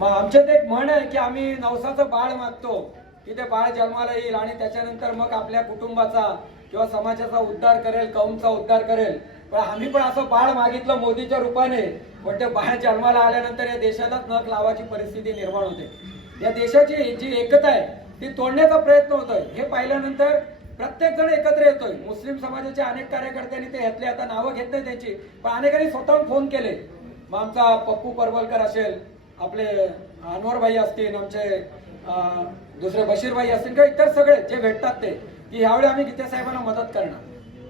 मग आमच्यात एक म्हण आहे की आम्ही नवसाचं बाळ मागतो की ते बाळ जन्माला येईल आणि त्याच्यानंतर मग आपल्या कुटुंबाचा किंवा समाजाचा उद्धार करेल कौमचा उद्धार करेल. पण आम्ही पण असं बाळ मागितलं मोदीच्या रूपाने पण ते बाळ जन्माला आल्यानंतर या देशालाच नख लावायची परिस्थिती निर्माण होते. या देशाची जी एकता आहे ती तोडण्याचा प्रयत्न होतोय. हे पाहिल्यानंतर प्रत्येक जण एकत्र येतोय. मुस्लिम समाजाचे अनेक कार्यकर्त्यांनी ते घेतले. आता नावं घेत नाही त्यांची पण अनेकांनी स्वतःहून फोन केले. मग आमचा पप्पू परवलकर असेल आपले अनवर भाई असतील आमचे दुसरे बशीर भाई असतील किंवा इतर सगळे जे भेटतात ते की यावेळी आम्ही गीते साहेबांना मदत करणार.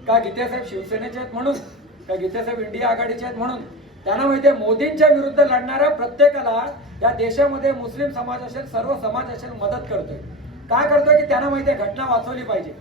का गीते साहेब शिवसेनेचे आहेत म्हणून का गीते साहेब इंडिया आघाडीचे आहेत म्हणून? त्यांना माहितीये मोदींच्या विरुद्ध लढणाऱ्या प्रत्येकाला या देशामध्ये मुस्लिम समाज असेल सर्व समाज असेल मदत करतोय. काय करतोय? की त्यांना माहितीये घटना वाचवली पाहिजे.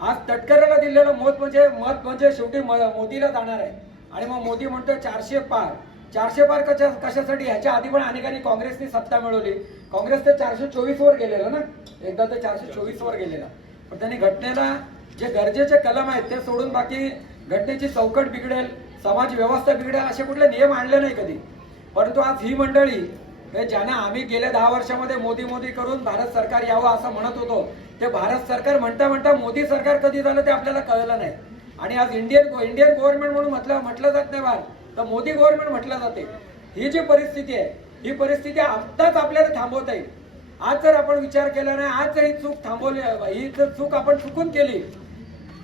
आज तटकरेला दिलेलं मत म्हणजे मत म्हणजे शेवटी म- मोदीला जाणार आहे. आणि मग मोदी म्हणतोय चारशे पार. चारशे पार कशा कशासाठी? ह्याच्या आधी पण अनेकांनी काँग्रेसने सत्ता मिळवली. काँग्रेस ते चारशे चोवीस वर गेलेलं ना? एकदा ते चारशे चोवीस वर गेलेला. पण त्यांनी घटनेला जे गरजेचे कलम आहेत ते सोडून बाकी घटनेची चौकट बिघडेल समाज व्यवस्था बिघडेल असे कुठले नियम आणले नाही कधी. परंतु आज ही मंडळी ज्यांना आम्ही गेल्या दहा वर्षामध्ये मोदी मोदी करून भारत सरकार यावं असं म्हणत होतो ते भारत सरकार म्हणता म्हणता मोदी सरकार कधी झालं ते आपल्याला कळलं नाही. आणि आज इंडियन इंडियन गव्हर्नमेंट म्हणून म्हटलं म्हटलं जात नाही भारत तर मोदी गव्हर्नमेंट म्हटलं जाते. ही जी परिस्थिती आहे ही परिस्थिती आत्ताच आपल्याला थांबवता येईल. आज जर आपण विचार केला नाही आज जर ही चूक थांबवली ही जर चूक आपण चुकून केली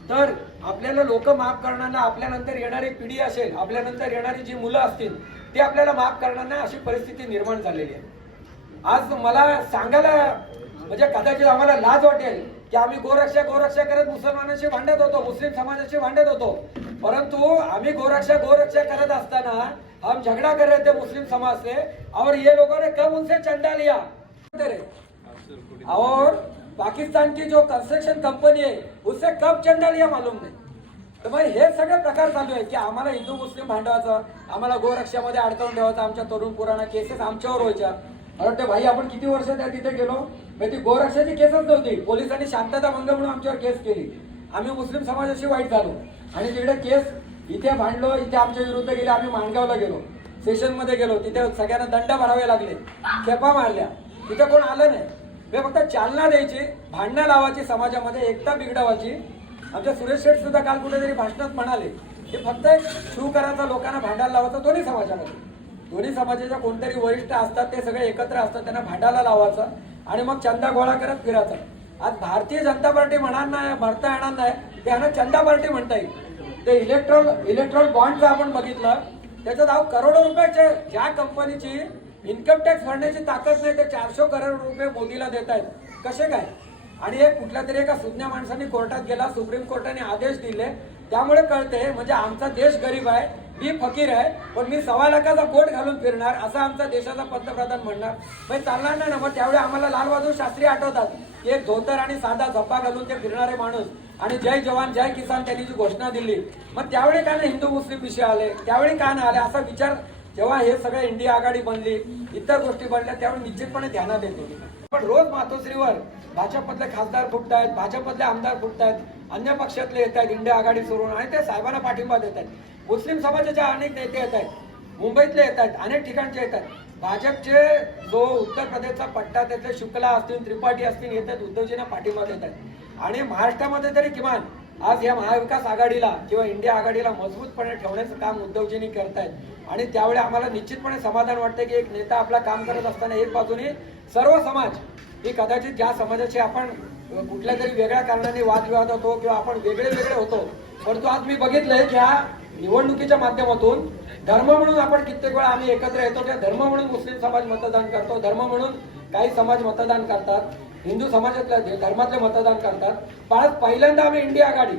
तर आपल्याला लोक माफ करणार ना आपल्यानंतर येणारी पिढी असेल आपल्यानंतर येणारी जी मुलं असतील ते आपल्याला माफ करणार नाही अशी परिस्थिती निर्माण झालेली आहे. आज मला सांगायला म्हणजे कदाचित आम्हाला लाज वाटेल की आम्ही गोरक्षा गोरक्षा करत मुसलमानांशी भांडत होतो मुस्लिम समाजाशी भांडत होतो. परंतु आम्ही गोरक्षा गोरक्षा करत असताना हम झगड़ा कर रहे थे मुस्लिम समाज से और ये लोगों ने कब उनसे चंदा लिया? और पाकिस्तान की जो कंस्ट्रक्शन कंपनी है उससे कब चंदा लिया मालूम नाही? तर मग हे सगळे प्रकार चालू आहे की आम्हाला हिंदू मुस्लिम भांडवायचं आम्हाला गोरक्षामध्ये अडकवून ठेवायचं आमच्या तरुण पुराणा केसेस आमच्यावर व्हायच्या. अरे ते भाई आपण किती वर्ष त्या तिथे गेलो? मग ती गोरक्षाची केसच नव्हती. पोलिसांनी शांतता भंग म्हणून आमच्यावर केस केली. आम्ही मुस्लिम समाजाशी वाईट झालो. आणि तिकडे केस इथे भांडलो इथे आमच्या विरुद्ध गेले आम्ही माणगावला गेलो. सेशनमध्ये गेलो. तिथे सगळ्यांना दंड भरावे लागले. खेपा मारल्या. तिथे कोण आलं नाही. हे फक्त चालना द्यायची भांडणं लावायची समाजामध्ये एकता बिघडवायची. आमच्या सुरेश शेठ सुद्धा काल कुठेतरी भाषणात म्हणाले हे फक्त शिवकराचा करायचा लोकांना भांडायला लावायचं दोन्ही समाजामध्ये. दोन्ही समाजाच्या कोणतरी वरिष्ठ असतात ते सगळे एकत्र असतात त्यांना भांडायला लावायचं आणि मग चंदा गोळा करत फिरायचं. आज भारतीय जनता पार्टी म्हणणार नाही भरता येणार नाही त्यांना चंदा पार्टी म्हणता येईल. ते इलेक्ट्रॉल इलेक्ट्रॉल बॉन्डचं आपण बघितलं त्याच्यात अहो करोडो रुपयाचे ज्या कंपनीची इन्कम टॅक्स भरण्याची ताकद नाही ते चारशे करोड रुपये मोदीला देत आहेत. कसे काय? आणि हे कुठल्या तरी एका सुज्ञ माणसाने कोर्टात गेला सुप्रीम कोर्टाने आदेश दिले त्यामुळे कळते म्हणजे आमचा देश गरीब आहे मी फकीर आहे पण मी सव्वा लाखाचा कोट घालून फिरणार असा आमचा देशाचा पंतप्रधान म्हणणार. मग चालणार नाही ना मग त्यावेळी आम्हाला लालबहादूर शास्त्री आठवतात एक धोतर आणि साधा झप्पा घालून ते फिरणारे माणूस. आणि जय जवान जय किसान त्यांनी जी घोषणा दिली. मग त्यावेळी काय नाही हिंदू मुस्लिम विषय आले. त्यावेळी काय नाही आले असा विचार जेव्हा हे सगळे इंडिया आघाडी बनली इतर गोष्टी बनल्या त्यावेळी निश्चितपणे ध्यानात येतो. पण रोज मातोश्रीवर भाजपमधले खासदार फुटतायत भाजपमधले आमदार फुटतायत. अन्य पक्षातले येत आहेत इंडिया आघाडी सोडून आणि ते साहेबांना पाठिंबा देत आहेत. मुस्लिम समाजाचे अनेक नेते येत आहेत मुंबईतले येत आहेत अनेक ठिकाणचे येत आहेत. भाजपचे जो उत्तर प्रदेशचा पट्टा त्यातले शुक्ला असतील त्रिपाठी असतील येत आहेत उद्धवजींना पाठिंबा देत आहेत. आणि महाराष्ट्रामध्ये तरी किमान आज या महाविकास आघाडीला किंवा इंडिया आघाडीला मजबूतपणे ठेवण्याचं काम उद्धवजींनी करतायत आणि त्यावेळी आम्हाला निश्चितपणे समाधान वाटतं की एक नेता आपला काम करत असताना एक बाजूने सर्व समाज ही कदाचित ज्या समाजाची आपण कुठल्या तरी वेगळ्या कारणाने वादविवाद होतो किंवा आपण वेगळे वेगळे होतो. परंतु आज मी बघितलंय की ह्या निवडणुकीच्या माध्यमातून धर्म म्हणून आपण कित्येक वेळा आम्ही एकत्र येतो त्या धर्म म्हणून मुस्लिम समाज मतदान करतो. धर्म म्हणून काही समाज मतदान करतात. हिंदू समाजातल्या धर्मातले मतदान करतात. पण पहिल्यांदा आम्ही इंडिया आघाडी.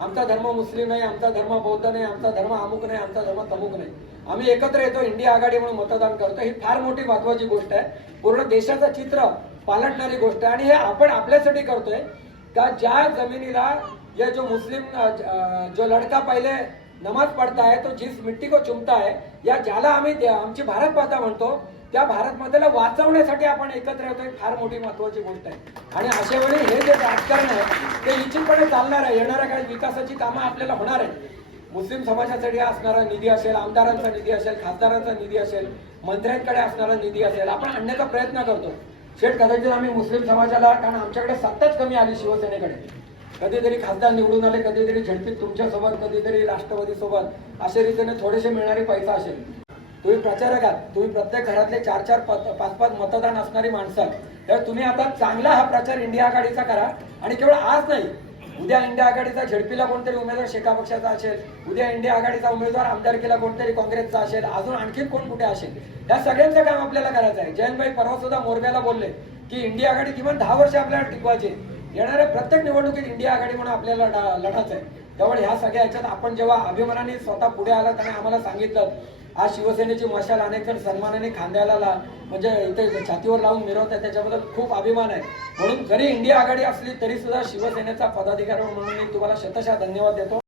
आमचा धर्म मुस्लिम नाही आमचा धर्म बौद्ध नाही आमचा धर्म अमुक नाही आमचा धर्म तमुक नाही. आम्ही एकत्र येतो इंडिया आघाडी म्हणून मतदान करतो. ही फार मोठी महत्वाची गोष्ट आहे. पूर्ण देशाचं चित्र पालटणारी गोष्ट आहे. आणि हे आपण आपल्यासाठी करतोय का ज्या जमिनीला ये जो मुस्लिम जो लड़का पहिले नमाज पढ़ता है तो जिस मिट्टी को चुमता है या ज्याला आम्ही आमची भारत माता म्हणतो त्या भारत मातेला वाचवण्यासाठी आपण एकत्र येतो फार मोठी महत्वाची गोष्ट आहे. आणि अशा वेळी हे जे राजकारण आहे ते निश्चितपणे चालणार आहे. येणाऱ्या काळात विकासाची कामं आपल्याला होणार आहेत. मुस्लिम समाजासाठी असणारा निधी असेल आमदारांचा निधी असेल खासदारांचा निधी असेल मंत्र्यांकडे असणारा निधी असेल आपण आणण्याचा प्रयत्न करतो. शेठ कदाचित आम्ही मुस्लिम समाजाला कारण आमच्याकडे सत्ताच कमी आली शिवसेनेकडे. कधीतरी खासदार निवडून आले कधीतरी झडपीत तुमच्यासोबत कधीतरी राष्ट्रवादी सोबत अशा रीतीने थोडेसे मिळणारे पैसा असेल. तुम्ही प्रचारक आहात तुम्ही प्रत्येक घरातले चार चार पाच पाच मतदान असणारी माणसं. तर तुम्ही आता चांगला हा प्रचार इंडिया आघाडीचा करा. आणि केवळ आज नाही उद्या इंडिया आघाडीचा झेडपीला कोणतरी उमेदवार शेका पक्षाचा असेल उद्या इंडिया आघाडीचा उमेदवार आमदारकीला कोणतरी काँग्रेसचा असेल अजून आणखी कोण कुठे असेल? या सगळ्यांचं काम आपल्याला करायचं आहे. जयंतभाई परवा सुद्धा मोरब्याला बोलले की इंडिया आघाडी किमान दहा वर्ष आपल्याला टिकवायचे येणाऱ्या प्रत्येक निवडणुकीत इंडिया आघाडी म्हणून आपल्याला लढा- लढायचं आहे. त्यामुळे ह्या सगळ्या ह्याच्यात आपण जेव्हा अभिमानाने स्वतः पुढे आला त्याने आम्हाला सांगितलं आज शिवसेनेची मशाल अनेक जण सन्मानाने खांद्याला ला म्हणजे इथे छातीवर लावून मिरवत आहे त्याच्याबद्दल खूप अभिमान आहे. म्हणून जरी इंडिया आघाडी असली तरी सुद्धा शिवसेनेचा पदाधिकारी म्हणून मी तुम्हाला शतशः धन्यवाद देतो.